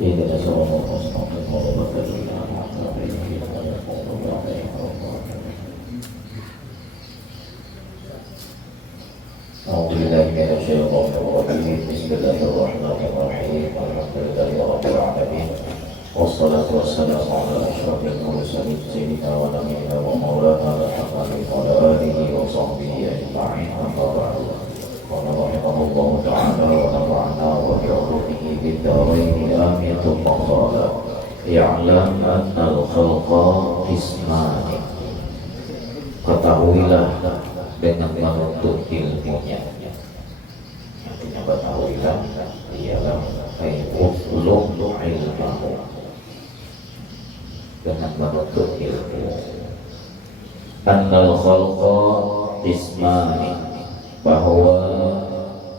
إذا سوى مستقيم وبدل عليه أعوذ بالله من الشيطان الرجيم بسم الله الرحمن الرحيم الحمد لله رب العالمين والصلاة والسلام على أشرف المرسلين سيدنا ونبينا ومولانا محمد وعلى آله وصحبه أجمعين أما بعد قال رحمه الله تعالى ونفعنا وبعلومه بالدارين آمين ثم قال اعلم أن الخلق قسمان ketahuilah dengan menuntut ilmunya. Artinya ketahuilah ialah utlub ilmu, dengan menuntut ilmu. Annal khalqa qismani, bahwa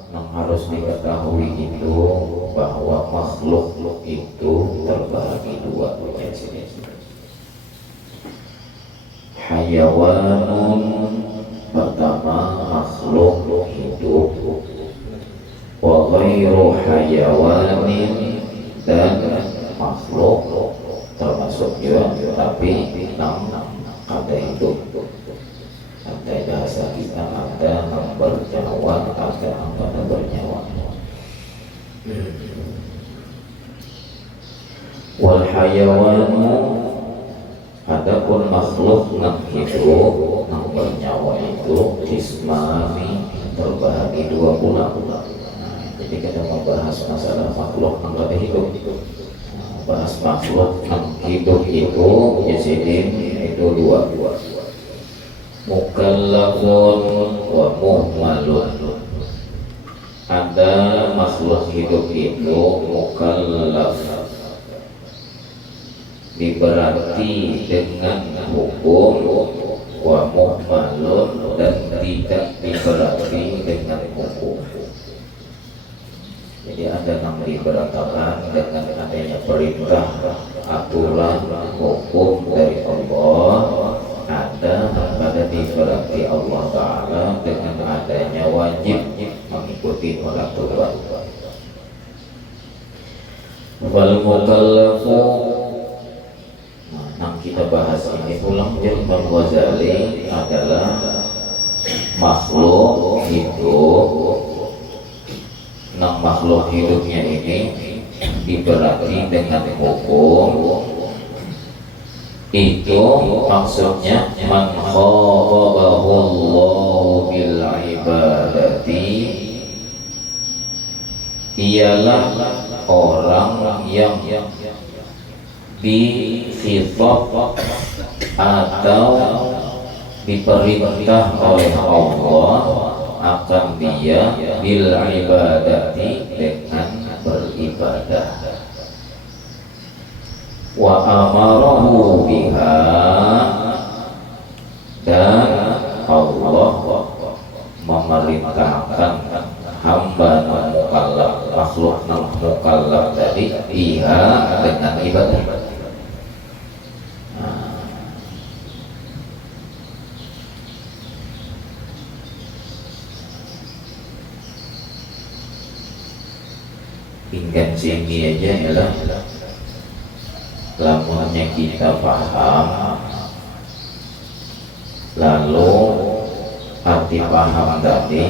yang harus diketahui itu bahwa makhluk itu terbagi dua jenis. Hayawanun, pertama makhluk hidup, wa ghairu hayawanin, dan makhluk termasuk juga tapi ada hidup. Ada bahasa kita ada yang bernyawa, ada yang tidak bernyawa. Wal hayawanu, adapun makhluk yang hidup yang bernyawa itu qismani, terbagi dua pula. Jadi kita membahas masalah makhluk yang tidak hidup. Bahas makhluk yang hidup itu jasidin itu dua. Mukallafun wa muhmalun. Ada makhluk hidup itu mukallaf, diberarti dengan hukum, wa muhmalun, dan tidak diberarti dengan hukum. Jadi ada yang diberatakan dengan adanya perintah, aturan, hukum dari Allah. Ada pada diberarti Allah Ta'ala dengan adanya wajib mengikuti peraturan. Wal mukallafu, yang kita bahas ini ulang jadi Imam Ghazali adalah makhluk hidup. Nah, makhluk hidupnya ini diberarti dengan hukum. Itu maksudnya man khatabahu Allah bil ibadati, ialah orang yang dikhitab atau diperintah oleh Allah akan dia bil ibadati, dengan beribadah. Wa amarahu biha, dan Allah memerintahkan hamba mukallaf, makhluk mukallaf tadi biha, dengan ibadah. Hingga sini aja ialah lamanya kita paham, lalu arti paham tadi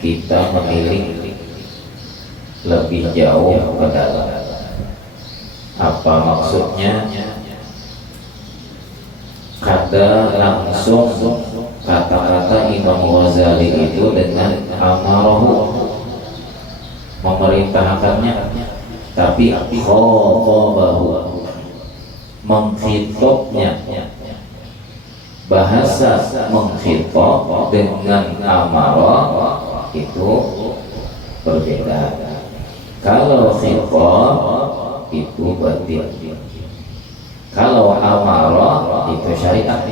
kita memilih lebih jauh ke dalam. Apa maksudnya? Kada langsung kata-kata Imam Ghazali itu dengan amarahu, memerintahkannya, tapi khatabahu, mengkhitobnya. Bahasa mengkhitob dengan amarah itu berbeda. Kalau khitob itu batin, kalau amarah itu syariat.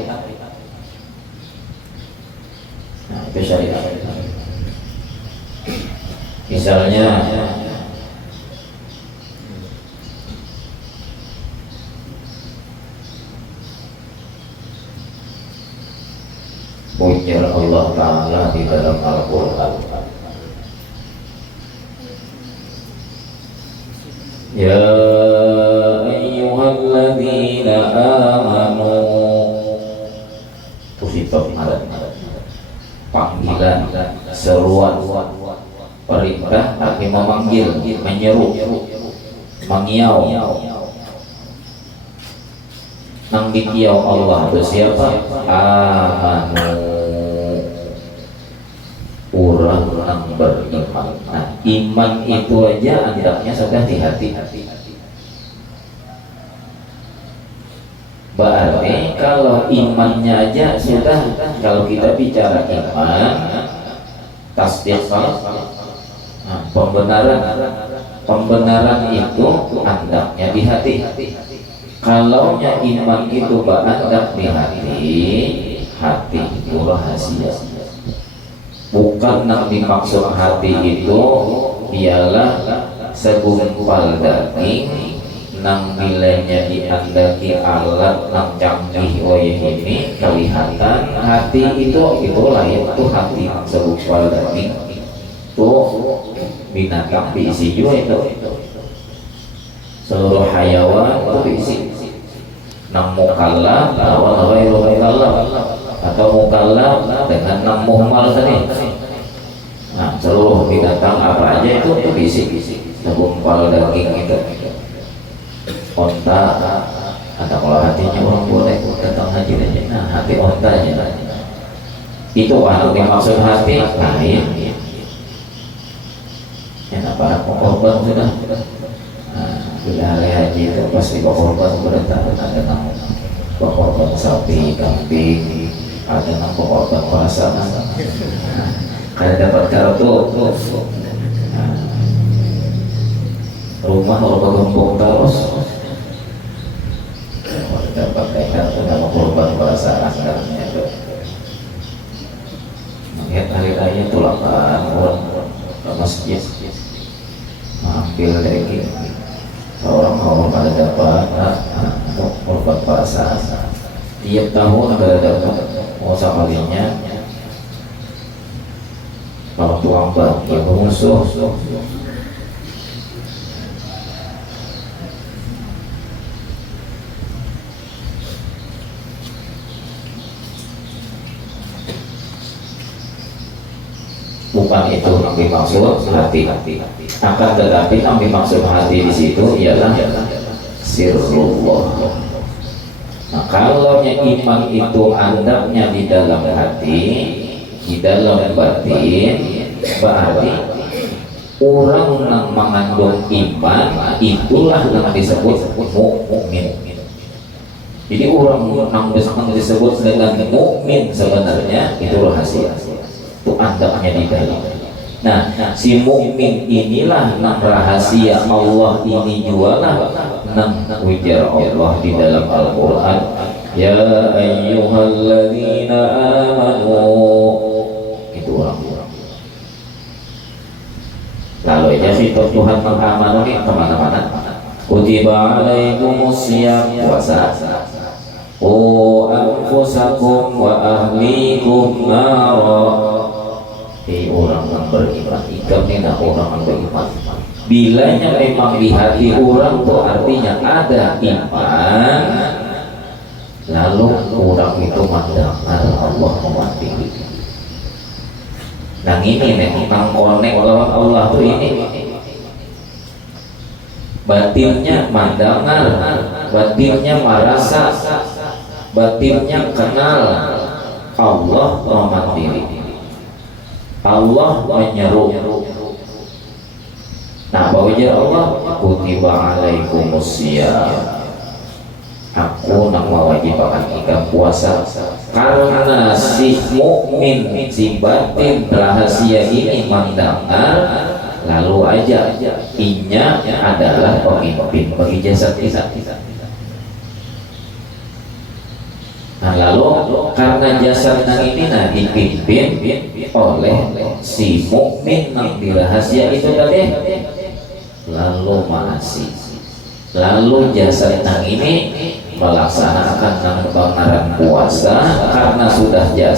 Nah, itu syariat. Misalnya ujar Allah Ta'ala di dalam Al-Quran, Ya ayyuhalladzina amanu. Itu hitop panggilan, seruan, perintah, tapi memanggil, menyeru, mengiau. Nang dikiau Allah itu siapa? Amanu, orang yang beriman. Nah, iman itu aja hendaknya sudah di hati. Berarti kalau imannya aja sudah, kalau kita bicara iman, tasdik, nah, pembenaran itu hendaknya di hati. Kalau iman itu berandak di hati itu rahasia. Bukan yang dimaksud hati itu ialah segumpal daging nang nilainya diandaki alat nang canggih ini kelihatan. Hati itu lain, itu hati nang segumpal daging itu binatang diisi juga itu. Seluruh hayawan itu diisi nang mukallaf lawan ghairu mukallaf, atau mukallaf dengan nang muhmal tadi. Nah, seluruh binatang apa aja itu diisi segumpal daging itu. Onta, atau kalau hatinya orang boleh datang haji aja. Nah, hati ontanya itu anu dimaksud hati lain. Ya, para korban sudah. Sudah hari haji itu pasti korban berentak, ada nama korban sapi, kambing, ada nama korban puasa. Kayak dapat kartu, rumah kalau kegembung terus, dapat kartu nama korban puasa asgarnya itu. Melihat hari raya itu lapan orang ke masjid, ambil daging. Orang pada dapat korban puasa. Tiap tahun ada dapat muasa kalinya. Kalau tuang bagi musuh. Bukan itu yang dimaksud hati. Akan tetapi yang dimaksud hati di situ ialah sirrullah. Nah, kalau iman itu andaknya di dalam hati, di dalam batin, berarti orang yang mengandung iman itulah yang disebut mukmin. Jadi orang yang disebut dengan mukmin sebenarnya itu rahasia. Itu andaknya di dalam. Nah, si mukmin inilah nang rahasia Allah ini jualah nang wijar Allah di dalam Al-Quran. Ya ayyuhalladzina amanu, itu orang-orang. Lalu aja fitur Tuhan mengamanu ini kemana-mana. Kutiba alaikumusiyam, puasa. O anfusakum wa ahlikum nara. Orang yang beriman, ikamnya orang yang beriman. Bilanya memang di hati orang itu artinya ada iman, lalu orang itu mendengar Allah mewakili. Nah ini memang konek lawan Allah tuh ini. Batinnya mendengar, batinnya merasa, batinnya kenal Allah mewakili. Allah menyeru. Nah, bahwa Allah kutiba alaikumusiyam, aku nak mewajibkan kita puasa. Karena si mukmin, si batin rahasia ini mendengar, lalu aja inya adalah pemimpin bagi jasad kita. Nah, lalu karena jasad ini dipimpin oleh si mukmin yang dirahasia itu tadi, lalu masih, lalu jasad ini melaksanakan pembenaran puasa karena sudah jasad